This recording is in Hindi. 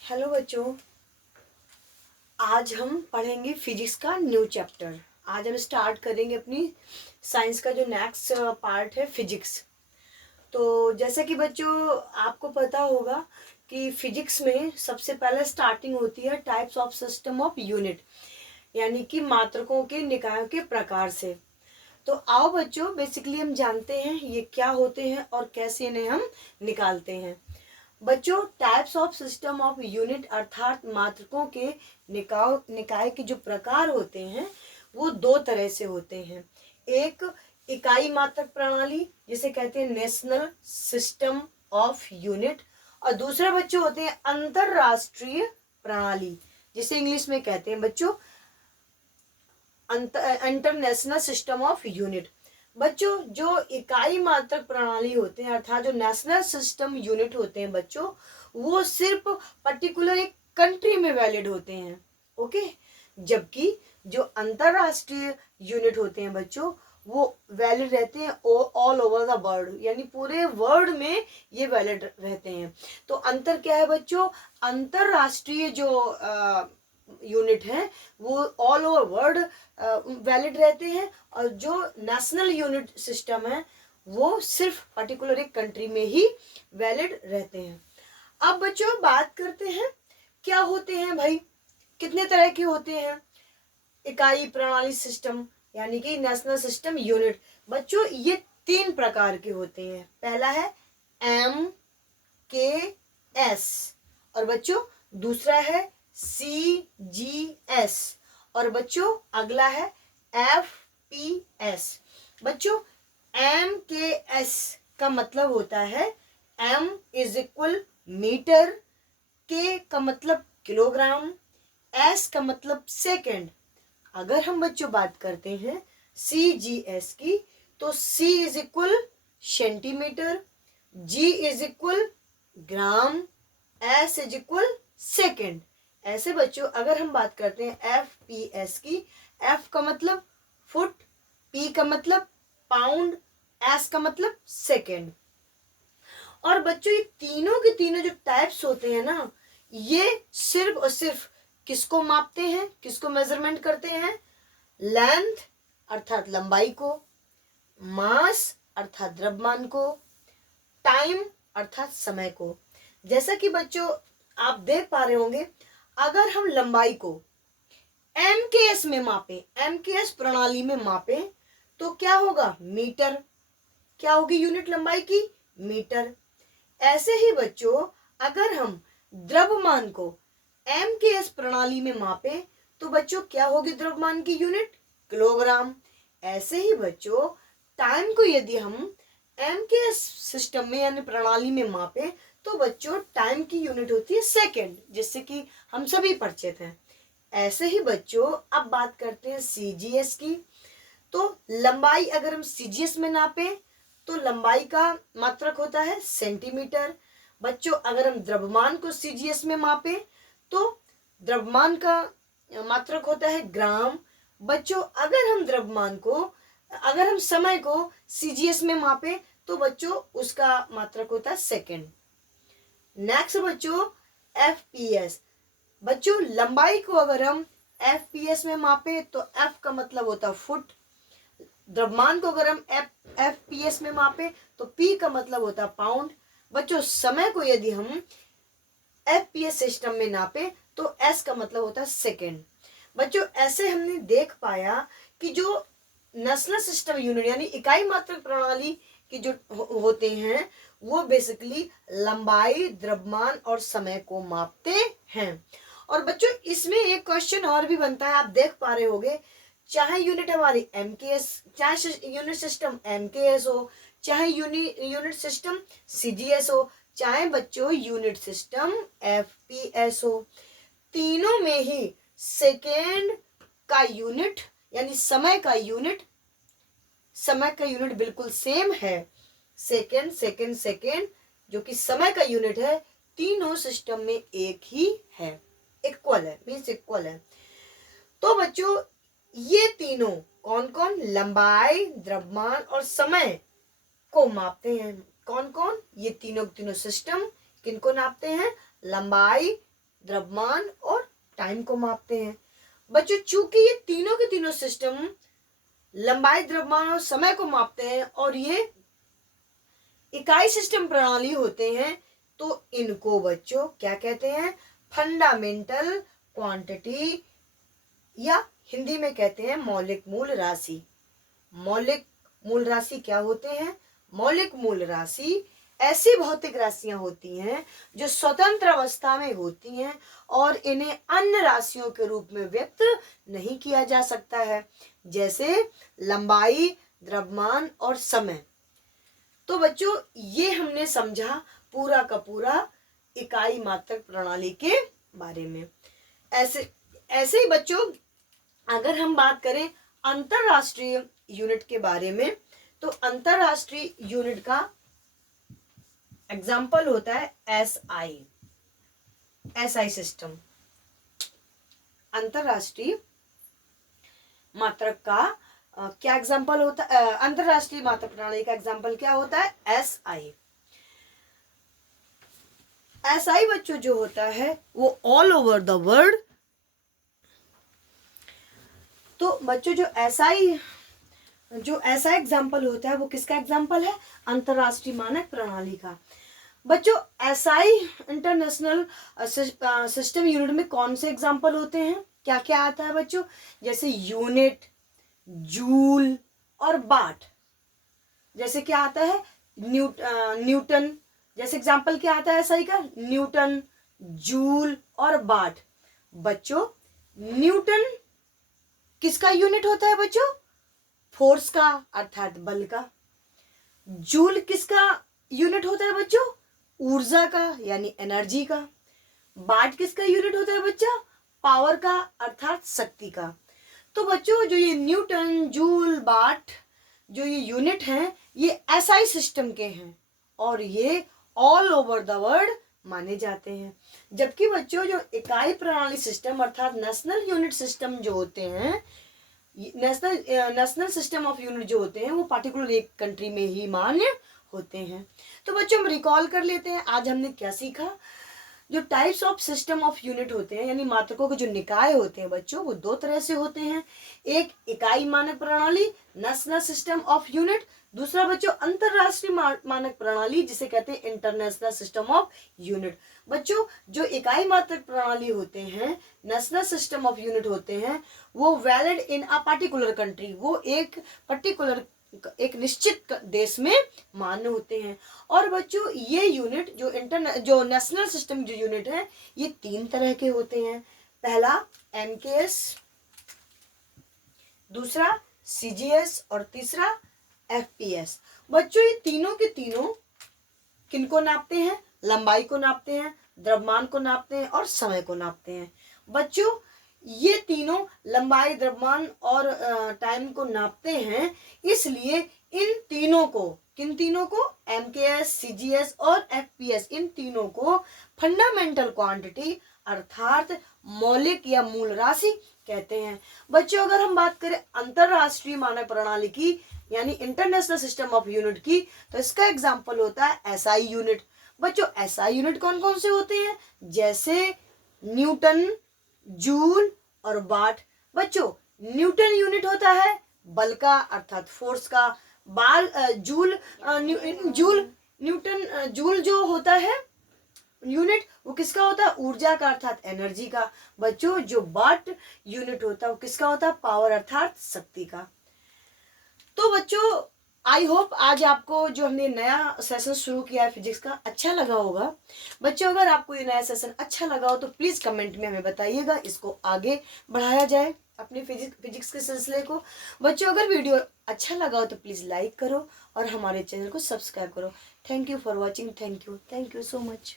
हेलो बच्चों। आज हम पढ़ेंगे फिजिक्स का न्यू चैप्टर। आज हम स्टार्ट करेंगे अपनी साइंस का जो नेक्स्ट पार्ट है फिजिक्स। तो जैसा कि बच्चों आपको पता होगा कि फिजिक्स में सबसे पहले स्टार्टिंग होती है types of system of unit, यानी कि मात्रकों के निकायों के प्रकार से। तो आओ बच्चों, बेसिकली हम जानते हैं ये क्या होते हैं और कैसे इन्हें हम निकालते हैं। बच्चों, types of system of unit अर्थात मात्रकों के निकाय के जो प्रकार होते हैं वो दो तरह से होते हैं। एक इकाई मात्रक प्रणाली जिसे कहते हैं नेशनल सिस्टम ऑफ यूनिट, और दूसरे बच्चों होते हैं अंतरराष्ट्रीय प्रणाली जिसे इंग्लिश में कहते हैं बच्चों इंटरनेशनल सिस्टम ऑफ यूनिट। बच्चों, जो इकाई मात्रक प्रणाली होते हैं अर्थात जो नेशनल सिस्टम यूनिट होते हैं बच्चों, वो सिर्फ पर्टिकुलर एक कंट्री में वैलिड होते हैं। ओके, जबकि जो अंतरराष्ट्रीय यूनिट होते हैं बच्चों, वो वैलिड रहते हैं ऑल ओवर द वर्ल्ड, यानी पूरे वर्ल्ड में ये वैलिड रहते हैं। तो अंतर क्या है बच्चों? अंतरराष्ट्रीय जो यूनिट है वो ऑल ओवर वर्ल्ड वैलिड रहते हैं, और जो नेशनल यूनिट सिस्टम है वो सिर्फ पर्टिकुलर एक कंट्री में ही वैलिड रहते हैं। अब बच्चों बात करते हैं क्या होते हैं भाई, कितने तरह के होते हैं इकाई प्रणाली सिस्टम यानी कि नेशनल सिस्टम यूनिट। बच्चों ये तीन प्रकार के होते हैं। पहला है एम के एस, और बच्चों दूसरा है सी जी एस, और बच्चों अगला है एफ पी एस। बच्चों एम के एस का मतलब होता है एम इज इक्वल मीटर, के का मतलब किलोग्राम, एस का मतलब सेकंड। अगर हम बच्चों बात करते हैं सी जी एस की, तो C is equal centimetre, G is equal gram, S is equal second. ऐसे बच्चों अगर हम बात करते हैं एफ पी एस की, एफ का मतलब फुट, पी का मतलब पाउंड, एस का मतलब सेकेंड। और बच्चों ये तीनों के तीनों जो टाइप्स होते हैं ना, ये सिर्फ और सिर्फ किसको मापते हैं, किसको मेजरमेंट करते हैं? लेंथ अर्थात लंबाई को, मास अर्थात द्रव्यमान को, टाइम अर्थात समय को। जैसा कि बच्चों आप देख पा रहे होंगे, अगर हम लंबाई को एमकेएस में मापे, एमकेएस प्रणाली में मापे, तो क्या होगा? मीटर। क्या होगी यूनिट लंबाई की? मीटर। ऐसे ही बच्चों अगर हम द्रव्यमान को एमकेएस प्रणाली में मापे, तो बच्चों क्या होगी द्रव्यमान की यूनिट? किलोग्राम। ऐसे ही बच्चों टाइम को यदि हम एमकेएस सिस्टम में यानी प्रणाली में मापे, तो बच्चों टाइम की यूनिट होती है सेकंड, जिससे कि हम सभी परिचित हैं। ऐसे ही बच्चों अब बात करते हैं सीजीएस की। तो लंबाई अगर हम सीजीएस में नापे तो लंबाई का मात्रक होता है सेंटीमीटर। बच्चों अगर हम द्रव्यमान को सीजीएस में मापे तो द्रव्यमान का मात्रक होता है ग्राम। बच्चों अगर हम समय को सीजीएस में मापे तो बच्चों उसका मात्रक होता है सेकंड। नेक्स्ट बच्चों एफपीएस। बच्चों लंबाई को अगर हम एफपीएस में मापे तो एफ का मतलब होता है फुट। द्रव्यमान को अगर हम एफपीएस में मापे तो पी का मतलब होता है पाउंड। बच्चों समय को यदि हम एफपीएस सिस्टम में नापे तो एस का मतलब होता है सेकेंड। बच्चों ऐसे हमने देख पाया कि जो नेशनल सिस्टम यूनिट यानी इकाई मात्रक प्रणाली के जो होते हैं वो बेसिकली लंबाई, द्रव्यमान और समय को मापते हैं। और बच्चों इसमें एक क्वेश्चन और भी बनता है, आप देख पा रहे होंगे, चाहे यूनिट हमारी एमकेएस, चाहे यूनिट सिस्टम एमकेएस हो, चाहे यूनिट सिस्टम सीजीएस हो, चाहे बच्चों यूनिट सिस्टम एफपीएस हो, तीनों में ही सेकेंड का यूनिट यानी समय का यूनिट बिल्कुल सेम है। सेकेंड सेकेंड सेकेंड जो कि समय का यूनिट है, तीनों सिस्टम में एक ही है, इक्वल है, मीन्स इक्वल है। तो बच्चों ये तीनों कौन कौन? लंबाई, द्रव्यमान और समय को मापते हैं। कौन कौन? ये तीनों सिस्टम किनको नापते हैं? लंबाई, द्रव्यमान और टाइम को मापते हैं। बच्चों चूंकि ये तीनों के तीनों सिस्टम लंबाई, द्रव्यमान और समय को मापते हैं और ये इकाई सिस्टम प्रणाली होते हैं, तो इनको बच्चों क्या कहते हैं? फंडामेंटल क्वांटिटी, या हिंदी में कहते हैं मौलिक मूल राशि। मौलिक मूल राशि क्या होते हैं? मौलिक मूल राशि ऐसी भौतिक राशियां होती हैं जो स्वतंत्र अवस्था में होती हैं और इन्हें अन्य राशियों के रूप में व्यक्त नहीं किया जा सकता है, जैसे लंबाई, द्रव्यमान और समय। तो बच्चों ये हमने समझा पूरा का पूरा इकाई मात्रक प्रणाली के बारे में। ऐसे ही बच्चों अगर हम बात करें अंतरराष्ट्रीय यूनिट के बारे में, तो अंतरराष्ट्रीय यूनिट का एग्जाम्पल होता है एसआई सिस्टम। अंतरराष्ट्रीय मात्रक का क्या एग्जाम्पल होता है? अंतरराष्ट्रीय मात्रक प्रणाली का एग्जाम्पल क्या होता है? एसआई। एसआई बच्चों जो होता है वो ऑल ओवर द वर्ल्ड। तो बच्चों जो ऐसा एग्जाम्पल होता है वो किसका एग्जाम्पल है? अंतरराष्ट्रीय मानक प्रणाली का। बच्चों एसआई इंटरनेशनल सिस्टम यूनिट में कौन से एग्जाम्पल होते हैं? क्या क्या आता है बच्चों? जैसे यूनिट, जूल और वाट। जैसे क्या आता है? न्यूटन। जैसे एग्जाम्पल क्या आता है एसआई का? न्यूटन, जूल और वाट। बच्चों न्यूटन किसका यूनिट होता है बच्चों? फोर्स का अर्थात बल का। जूल किसका यूनिट होता है बच्चों? ऊर्जा का यानी एनर्जी का। वाट किसका यूनिट होता है बच्चा? पावर का अर्थात शक्ति का। तो बच्चों जो ये न्यूटन, जूल, वाट जो ये यूनिट हैं ये एसआई सिस्टम के हैं और ये ऑल ओवर द वर्ल्ड माने जाते हैं। जबकि बच्चों जो इकाई प्रणाली सिस्टम अर्थात नेशनल यूनिट सिस्टम जो होते हैं, नेशनल सिस्टम ऑफ यूनिट जो होते हैं वो पार्टिकुलर एक कंट्री में ही मान्य होते हैं। तो बच्चों हम रिकॉल कर लेते हैं आज हमने क्या सीखा। जो types of system of unit होते हैं यानी मात्रकों के जो निकाय होते हैं बच्चों वो दो तरह से होते हैं। एक इकाई मानक प्रणाली नेशनल सिस्टम ऑफ यूनिट, दूसरा बच्चों अंतरराष्ट्रीय मानक प्रणाली जिसे कहते हैं इंटरनेशनल सिस्टम ऑफ यूनिट। बच्चों जो इकाई मात्रक प्रणाली होते हैं, नेशनल सिस्टम ऑफ यूनिट होते हैं, वो valid in a particular country, वो एक निश्चित देश में मान्य होते हैं। और बच्चों ये यूनिट जो नेशनल सिस्टम जो यूनिट है ये तीन तरह के होते हैं। पहला एमकेएस, दूसरा सीजीएस और तीसरा एफपीएस। बच्चों ये तीनों के तीनों किनको नापते हैं? लंबाई को नापते हैं, द्रव्यमान को नापते हैं और समय को नापते हैं। बच्चों ये तीनों लंबाई, द्रव्यमान और टाइम को नापते हैं, इसलिए इन तीनों को, किन तीनों को? एमकेएस, सीजीएस और एफपीएस, इन तीनों को फंडामेंटल क्वांटिटी अर्थात मौलिक या मूल राशि कहते हैं। बच्चों अगर हम बात करें अंतरराष्ट्रीय मानक प्रणाली की यानी इंटरनेशनल सिस्टम ऑफ यूनिट की, तो इसका एग्जाम्पल होता है एसआई यूनिट। बच्चों एसआई यूनिट कौन कौन से होते हैं? जैसे न्यूटन, जूल और वाट। बच्चों न्यूटन यूनिट होता है बल का अर्थात फोर्स का। जूल जो होता है यूनिट वो किसका होता है? ऊर्जा का अर्थात एनर्जी का। बच्चों जो वाट यूनिट होता है वो किसका होता है? पावर अर्थात शक्ति का। तो बच्चों आई होप आज आपको जो हमने नया सेशन शुरू किया है फिजिक्स का अच्छा लगा होगा। बच्चों अगर आपको ये नया सेशन अच्छा लगा हो तो प्लीज कमेंट में हमें बताइएगा, इसको आगे बढ़ाया जाए अपने फिजिक्स के सिलसिले को। बच्चों अगर वीडियो अच्छा लगा हो तो प्लीज लाइक करो और हमारे चैनल को सब्सक्राइब करो। Thank you for watching. Thank you so much.